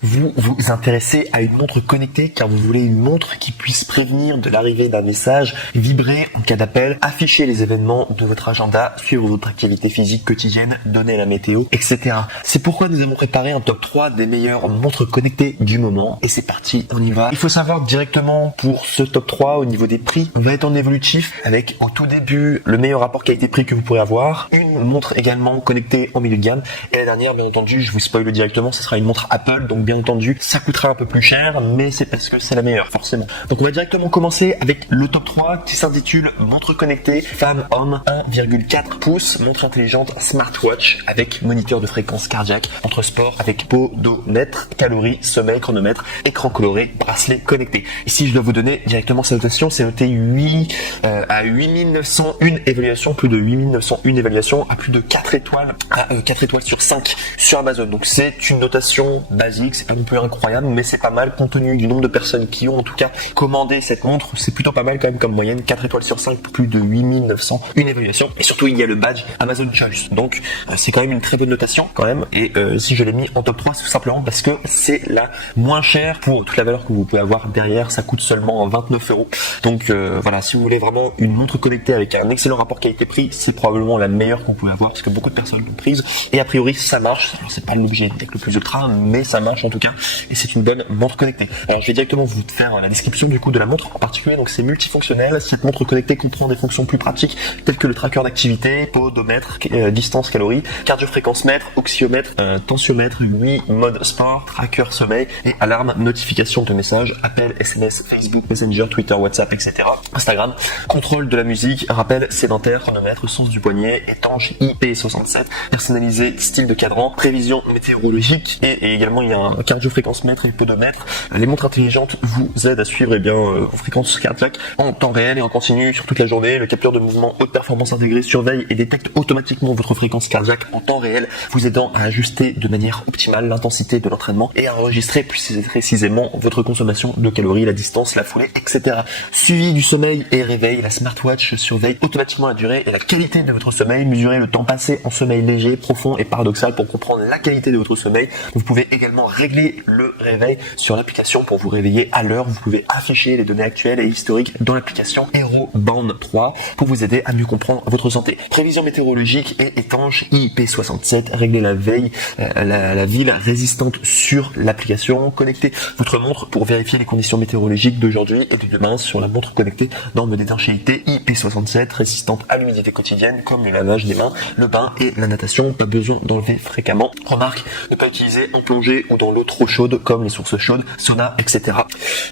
Vous vous intéressez à une montre connectée car vous voulez une montre qui puisse prévenir de l'arrivée d'un message, vibrer en cas d'appel, afficher les événements de votre agenda, suivre votre activité physique quotidienne, donner la météo, etc. C'est pourquoi nous avons préparé un top 3 des meilleures montres connectées du moment. Et c'est parti, on y va. Il faut savoir directement pour ce top 3 au niveau des prix, on va être en évolutif avec au tout début le meilleur rapport qualité-prix que vous pourrez avoir, une montre également connectée en milieu de gamme et la dernière bien entendu, je vous spoil directement, ce sera une montre Apple, donc bien entendu, ça coûtera un peu plus cher, mais c'est parce que c'est la meilleure, forcément. Donc on va directement commencer avec le top 3 qui s'intitule montre connectée femme-homme 1,4 pouces, montre intelligente smartwatch avec moniteur de fréquence cardiaque, montre sport avec podomètre, calories, sommeil, chronomètre, écran coloré, bracelet connecté. Ici je dois vous donner directement sa notation, c'est noté 8 à 8901 évaluations, plus de 8901 évaluations, à plus de 4 étoiles, à 4 étoiles sur 5 sur Amazon. Donc c'est une notation basique, c'est pas non plus incroyable, mais c'est pas mal compte tenu du nombre de personnes qui ont en tout cas commandé cette montre, c'est plutôt pas mal quand même comme moyenne, 4 étoiles sur 5 pour plus de 8900 une évaluation. Et surtout il y a le badge Amazon Choice, donc c'est quand même une très bonne notation quand même. Et si je l'ai mis en top 3, c'est tout simplement parce que c'est la moins chère pour toute la valeur que vous pouvez avoir derrière, ça coûte seulement 29 €. Donc voilà, si vous voulez vraiment une montre connectée avec un excellent rapport qualité-prix, c'est probablement la meilleure qu'on pouvait avoir parce que beaucoup de personnes l'ont prise et a priori ça marche. Alors c'est pas l'objet d'être le plus ultra, mais ça marche en tout cas et c'est une bonne montre connectée. Alors je vais directement vous faire la description du coup de la montre en particulier. Donc c'est multifonctionnel, cette montre connectée comprend des fonctions plus pratiques telles que le tracker d'activité, podomètre, distance calories, cardiofréquence-mètre, oxyomètre, tensiomètre, oui, mode sport, tracker sommeil et alarme, notification de messages, appels, SMS, Facebook, Messenger, Twitter, WhatsApp, etc. Instagram, contrôle de la musique, rappel sédentaire, chronomètre, sens du poignet, étanche IP67, personnalisé, style de cadran, prévision météorologique et également il y a un cardio-fréquence-mètre et podomètre. Les montres intelligentes vous aident à suivre vos fréquences cardiaques en temps réel et en continu sur toute la journée. Le capteur de mouvement haute performance intégré surveille et détecte automatiquement votre fréquence cardiaque en temps réel, vous aidant à ajuster de manière optimale l'intensité de l'entraînement et à enregistrer plus précisément votre consommation de calories, la distance, la foulée, etc. Suivi du sommeil et réveil, la smartwatch surveille automatiquement la durée et la qualité de votre sommeil, mesurer le temps passé en sommeil léger, profond et paradoxal pour comprendre la qualité de votre sommeil. Vous pouvez également régler le réveil sur l'application pour vous réveiller à l'heure. Vous pouvez afficher les données actuelles et historiques dans l'application Hero Band 3 pour vous aider à mieux comprendre votre santé. Prévision météorologique et étanche IP67, régler la veille, la ville résistante sur l'application. Connectez votre montre pour vérifier les conditions météorologiques d'aujourd'hui et de demain sur la montre connectée. Norme d'étanchéité IP67, résistante à l'humidité quotidienne comme le lavage des mains, le bain et la natation. Pas besoin d'enlever fréquemment. Remarque, ne pas utiliser en plongée ou dans l'eau trop chaude comme les sources chaudes, sauna, etc.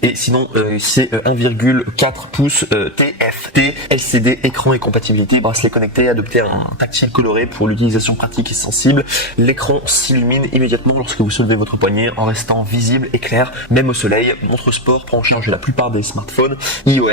Et sinon, c'est 1,4 pouces TFT, LCD, écran et compatibilité, bracelet connecté, adopter un tactile coloré pour l'utilisation pratique et sensible. L'écran s'illumine immédiatement lorsque vous soulevez votre poignet en restant visible et clair, même au soleil. Montre sport prend en charge la plupart des smartphones, iOS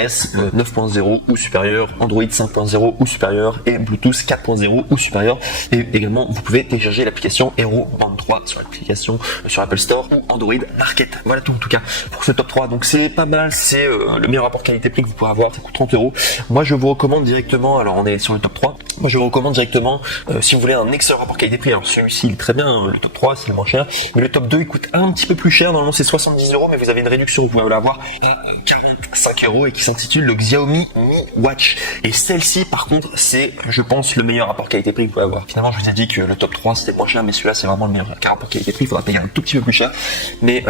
9.0 ou supérieur, Android 5.0 ou supérieur et Bluetooth 4.0 ou supérieur. Et également, vous pouvez télécharger l'application Hero Band 3 sur l'application sur Apple Store ou Android Market. Voilà tout en tout cas pour ce top 3. Donc c'est pas mal, c'est le meilleur rapport qualité-prix que vous pourrez avoir, ça coûte 30 €. Moi je vous recommande directement, alors on est sur le top 3, moi je vous recommande directement si vous voulez un excellent rapport qualité-prix, alors celui-ci il est très bien, le top 3 c'est le moins cher, mais le top 2 il coûte un petit peu plus cher, normalement c'est 70 €, mais vous avez une réduction, vous pouvez l'avoir à 45 € et qui s'intitule le Xiaomi Mi Watch. Et celle-ci par contre c'est je pense le meilleur rapport qualité-prix que vous pouvez avoir. Finalement je vous ai dit que le top 3 c'était moins cher, mais celui-là c'est vraiment le meilleur rapport qualité-prix, il faudra payer un tout petit peu plus cher, mais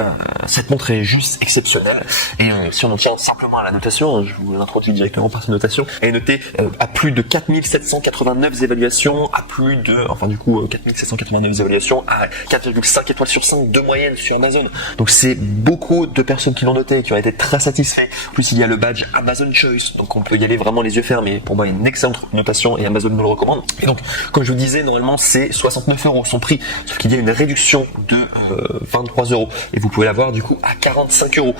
cette montre est juste exceptionnelle. Et si on en tient simplement à la notation, je vous introduis directement par cette notation, elle est notée à plus de 4789 évaluations, à plus de, enfin du coup 4789 évaluations, à 4,5 étoiles sur 5 de moyenne sur Amazon. Donc c'est beaucoup de personnes qui l'ont noté et qui ont été très satisfaits. En plus il y a le badge Amazon Choice, donc on peut y aller vraiment les yeux fermés. Pour moi une excellente notation et Amazon nous le recommande. Et donc comme je vous disais, normalement c'est 69 € son prix, sauf qu'il y a une réduction de 23 € et vous pouvez l'avoir du coup à 45 €.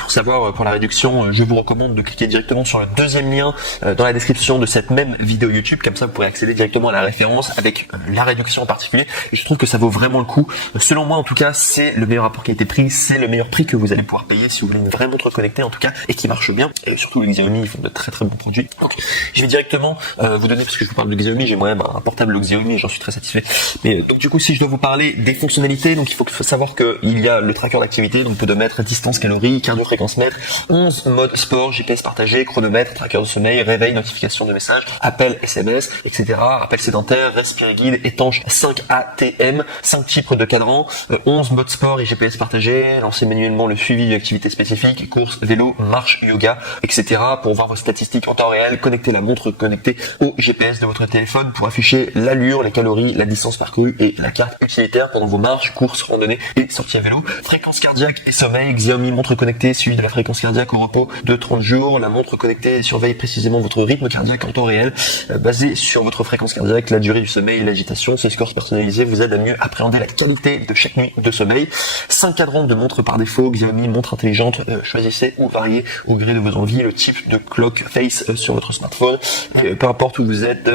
Pour savoir pour la réduction, je vous recommande de cliquer directement sur le deuxième lien dans la description de cette même vidéo YouTube, comme ça vous pourrez accéder directement à la référence avec la réduction en particulier. Et je trouve que ça vaut vraiment le coup. Selon moi en tout cas, c'est le meilleur rapport qualité-prix, c'est le meilleur prix que vous allez pouvoir payer si vous voulez une vraie montre connectée en tout cas et qui marche bien. Et surtout le Xiaomi Xiaomi, ils font de très très bons produits. Donc je vais directement vous donner, parce que je vous parle de Xiaomi, j'ai moi-même un portable Xiaomi et j'en suis très satisfait. Mais donc du coup, si je dois vous parler des fonctionnalités, donc il faut savoir qu'il y a le tracker d'activité, donc podomètre, distance, calories, cardio-fréquence-mètre, 11 modes sport, GPS partagé, chronomètre, tracker de sommeil, réveil, notification de messages, appel, SMS, etc. Rappel sédentaire, respire guide, étanche, 5 ATM, 5 types de cadran, 11 modes sport et GPS partagé, lancer manuellement le suivi d'une activité spécifique, course, vélo, marche, yoga, etc. Pour voir vos statistiques en temps réel, connecter la montre connectée au GPS de votre téléphone pour afficher l'allure, les calories, la distance parcourue et la carte utilitaire pendant vos marches, courses, randonnées et sorties à vélo. Fréquence cardiaque et sommeil, Xiaomi montre connectée suivi de la fréquence cardiaque au repos de 30 jours. La montre connectée surveille précisément votre rythme cardiaque en temps réel, basé sur votre fréquence cardiaque, la durée du sommeil et l'agitation. Ces scores personnalisés vous aident à mieux appréhender la qualité de chaque nuit de sommeil. 5 cadrans de montres par défaut, Xiaomi montre intelligente, choisissez ou variez au gré de vos envies le type de clock face sur votre smartphone. Et peu importe où vous êtes,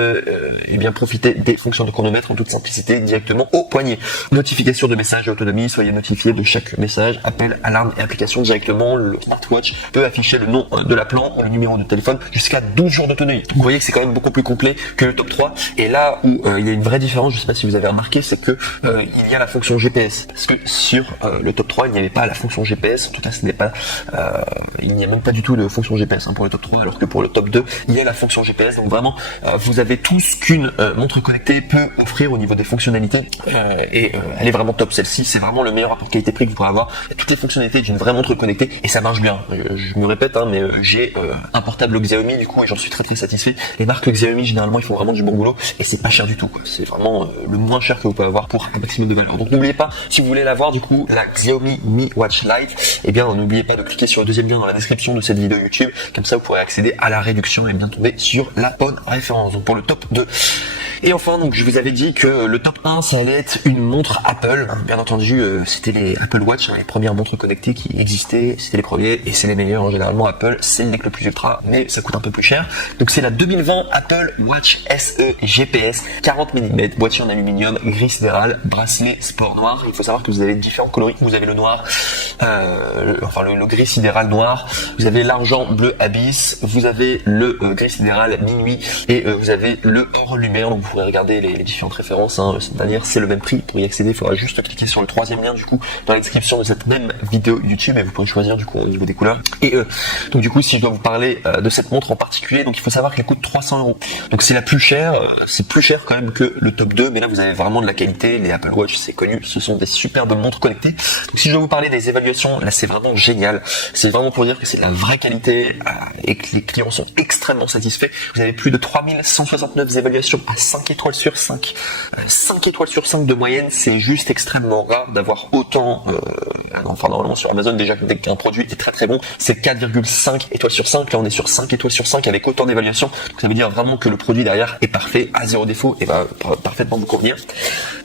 et bien profitez des fonctions de chronomètre en toute simplicité directement au poignet. Notification de messages et autonomie, soyez notifié de chaque message, appel, alarme et application directement. Le smartwatch peut afficher le nom de l'appelant ou le numéro de téléphone jusqu'à 12 jours d'autonomie. Vous voyez que c'est quand même beaucoup plus complet que le top 3. Et là où il y a une vraie différence, je sais pas si vous avez remarqué, c'est que il y a la fonction GPS. Parce que sur le top 3, il n'y avait pas la fonction GPS. En tout cas, ce n'est pas, il n'y a même pas du tout de fonction GPS pour le top 3, alors que pour le top 2, il y a la fonction GPS. Donc vraiment, vous avez tout ce qu'une montre connectée peut offrir au niveau des fonctionnalités. Et elle est vraiment top. Celle-ci, c'est vraiment le meilleur rapport qualité-prix que vous pourrez avoir. Il y a toutes les fonctionnalités d'une vraie montre connectée et ça marche bien. Je me répète, mais j'ai un portable Xiaomi du coup et j'en suis très très satisfait. Les marques Xiaomi généralement ils font vraiment du bon boulot et c'est pas cher du tout, quoi. C'est vraiment le moins cher que vous pouvez avoir pour un maximum de valeur. Donc n'oubliez pas, si vous voulez l'avoir du coup, la Xiaomi Mi Watch Lite, et bien n'oubliez pas de cliquer sur le deuxième lien dans la description de cette vidéo YouTube. Comme ça vous pourrez accéder à la réduction et bien tomber sur la bonne référence. Donc pour le top 2. Et enfin, donc je vous avais dit que le top 1 ça allait être une montre Apple. Bien entendu, c'était les Apple Watch, les premières montres connectées qui existaient, c'était les premiers et c'est les meilleurs. Généralement Apple, c'est le plus ultra, mais ça coûte un peu plus cher. Donc c'est la 2020 Apple Watch SE GPS, 40 mm, boîtier en aluminium, gris sidéral, bracelet sport noir. Il faut savoir que vous avez différents coloris. Vous avez le noir, le gris sidéral noir, vous avez l'argent bleu abyss, vous avez le gris sidéral minuit et vous avez le or lumière. Donc vous pourrez regarder les différentes références. Cette dernière, c'est le même prix. Pour y accéder, il faudra juste cliquer sur le troisième lien du coup dans la description de cette même vidéo YouTube et vous pourrez choisir du coup au niveau des couleurs. Et donc du coup, si je dois vous parler de cette montre en particulier, donc il faut savoir qu'elle coûte 300 €. Donc c'est la plus chère. C'est plus cher quand même que le top 2, mais là vous avez vraiment de la qualité. Les Apple Watch, c'est connu, ce sont des superbes montres connectées. Donc si je dois vous parler des évaluations, là c'est vraiment génial. C'est vraiment pour dire que c'est de la vraie qualité et que les clients sont extrêmement satisfaits. Vous avez plus de 3169 évaluations à 5 étoiles sur 5. 5 étoiles sur 5 de moyenne, c'est juste extrêmement rare d'avoir autant. Normalement sur Amazon déjà dès qu'un produit est très très bon, c'est 4,5 étoiles sur 5. Là on est sur 5 étoiles sur 5 avec autant d'évaluations. Donc ça veut dire vraiment que le produit derrière est parfait, à zéro défaut et va parfaitement vous convenir.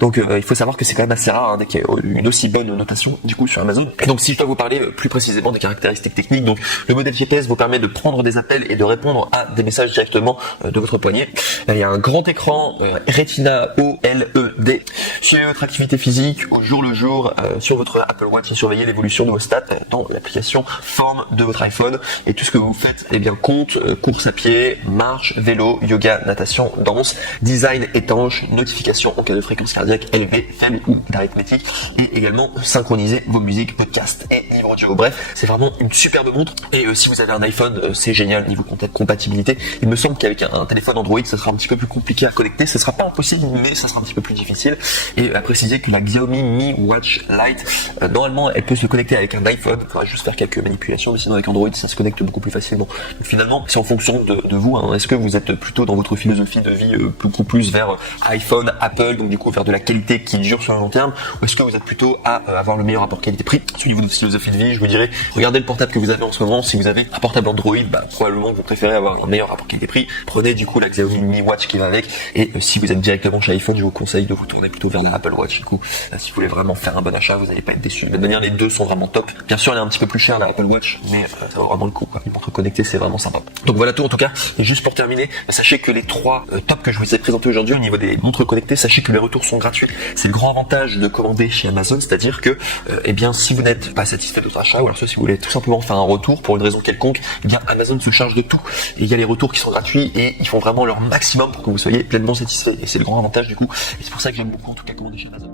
Donc il faut savoir que c'est quand même assez rare dès qu'il y a une aussi bonne notation du coup sur Amazon. Et donc si je dois vous parler plus précisément des caractéristiques techniques, donc le modèle GPS vous permet de prendre des appels et de répondre à des messages directement de votre poignet. Il y a un grand écran Retina OLED. Suivez votre activité physique au jour le jour sur votre Apple Watch et surveillez l'évolution de vos stats dans l'application Form de votre iPhone. Et tout ce que vous faites compte, course à pied, marche, vélo, yoga, natation, danse, design étanche, notification en cas de fréquence cardiaque élevée, faible ou d'arithmétique et également synchroniser vos musiques, podcasts et livres audio. Bref, c'est vraiment une superbe montre et si vous avez un iPhone, c'est génial niveau compatibilité. Il me semble qu'avec un téléphone Android, ça sera un petit peu plus compliqué à connecter. Ce sera pas impossible, mais ça sera un petit peu plus difficile. Et à préciser que la Xiaomi Mi Watch Lite, normalement, elle peut se connecter avec un iPhone. Il faudra juste faire quelques manipulations, mais sinon avec Android, ça se connecte beaucoup plus facilement. Donc, finalement, c'est en fonction de vous. Est-ce que vous êtes plutôt dans votre philosophie de vie beaucoup plus vers iPhone, Apple, donc du coup vers de la qualité qui dure sur le long terme, ou est-ce que vous êtes plutôt à avoir le meilleur rapport qualité-prix? Au niveau de votre philosophie de vie, je vous dirais, regardez le portable que vous avez en ce moment. Si vous avez un portable Android, probablement vous préférez avoir un meilleur rapport qualité-prix. Prenez du coup la Xiaomi Mi Watch qui va avec. Et si vous êtes directement chez iPhone, je vous conseille de vous tourner plutôt vers la Apple Watch. Du coup, si vous voulez vraiment faire un bon achat, vous n'allez pas être déçu. De manière bien les deux sont vraiment top. Bien sûr, elle est un petit peu plus chère la Apple Watch, mais ça vaut vraiment le coup, quoi. Une montre connectée, c'est vraiment sympa. Donc voilà tout en tout cas. Et juste pour terminer, sachez que les trois tops que je vous ai présentés aujourd'hui au niveau des montres connectées, sachez que les retours sont gratuits. C'est le grand avantage de commander chez Amazon, c'est-à-dire que eh bien si vous n'êtes pas satisfait de votre achat, ou alors si vous voulez tout simplement faire un retour pour une raison quelconque, eh bien Amazon se charge de tout. Et il y a les retours qui sont gratuits et ils font vraiment leur maximum pour que vous soyez pleinement satisfait. Et c'est le grand avantage du coup. Et c'est pour ça que j'aime beaucoup en tout cas commander chez Amazon.